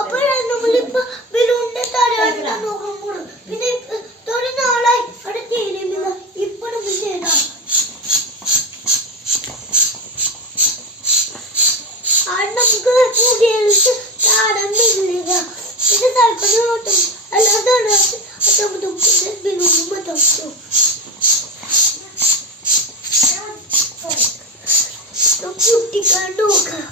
അപ്പോൾ നമ്മളിപ്പോ ബലൂണിന്റെ തലയാട്ടാൻ നോക്കുമ്പോൾ പിന്നെ ഒരു നാളായി അവിടെ ചെയ്യുന്നില്ല. ഇപ്പൊ നമ്മൾ ചെയ്താ നമുക്ക് പുതിയ താരം ഇല്ല. പിന്നെ തൽക്കാലം നോട്ടും അല്ലാതെ ബലൂണും മറ്റും കുട്ടിക്കാൻ നോക്കാം.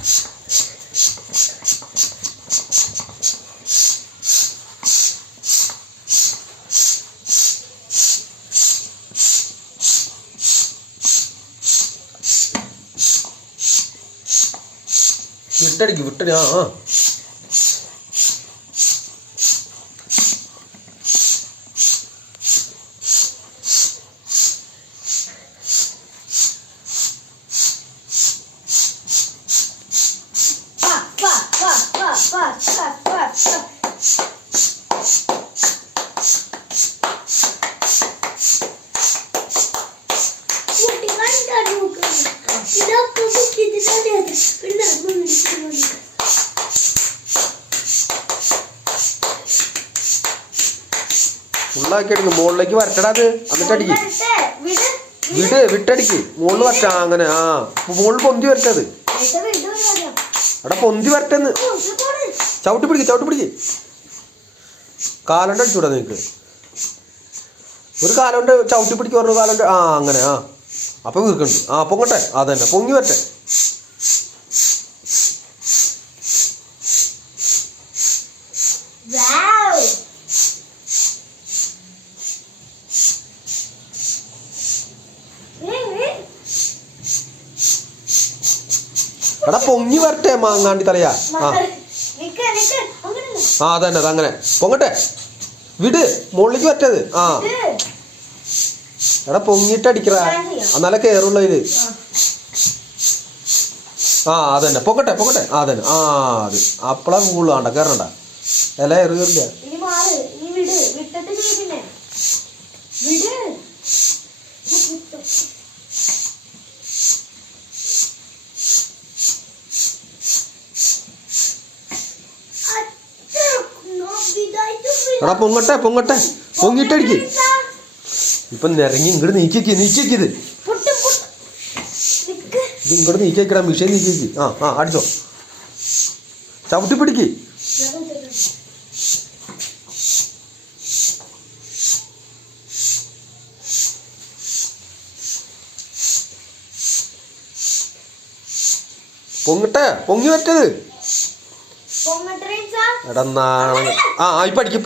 വിട്ടടിക്ക് വിട്ടടി. ആ ഫുള്ളാക്കി അടിക്കും. മുകളിലേക്ക് വരട്ടടാ അത്. എന്നിട്ട് അടിക്ക്. വിട്ടടിക്ക്. മുകളിൽ വരട്ടാ. അങ്ങനെ. ആ മുകളിൽ പൊന്തി വരട്ടത്. എടാ പൊന്തി വരട്ടെന്ന്. ചവിട്ടി പിടിക്ക്. കാലുകൊണ്ട് അടിച്ചൂടാ നിനക്ക്. ഒരു കാലുകൊണ്ട് ചവിട്ടി പിടിക്ക്. ഒരു കാലുകൊണ്ട്. ആ അങ്ങനെ. ആ അപ്പൊ വീർക്കുന്നുണ്ട്. ആ പൊങ്ങട്ടെ. അതന്നെ പൊങ്ങി വരട്ടെ. എടാ പൊങ്ങി വരട്ടെ മാങ്ങാണ്ടി തലയാ. ആ അതന്നെ അതങ്ങനെ പൊങ്ങട്ടെ. വിട് മുകളിലേക്ക് വരട്ടത്. ആ എടാ പൊങ്ങിട്ട് അടിക്കറ. എന്നാലേ കേറുള്ള ഇത്. ആ അതന്നെ പൊങ്ങട്ടെ. ആ അതന്നെ. ആ അത് അപ്പളാ കൂടുതൽ വേണ്ട കയറണ്ട. ഇല കയറില്ല. എടാ പൊങ്ങട്ടെ. പൊങ്ങിട്ടടിക്ക്. ഇപ്പൊ നിരങ്ങി ഇങ്ങോട്ട് നീക്കിയത്. ഇത് ഇങ്ങോട്ട് നീക്കിക്കടാ. മിഷീൻ നീക്കി. ആ അടിച്ചോ. ചവിട്ടി പിടിക്ക്. പൊങ്ങി വരട്ടത്. എടാ നാളെ. ആ ഇപ്പടിക്ക്.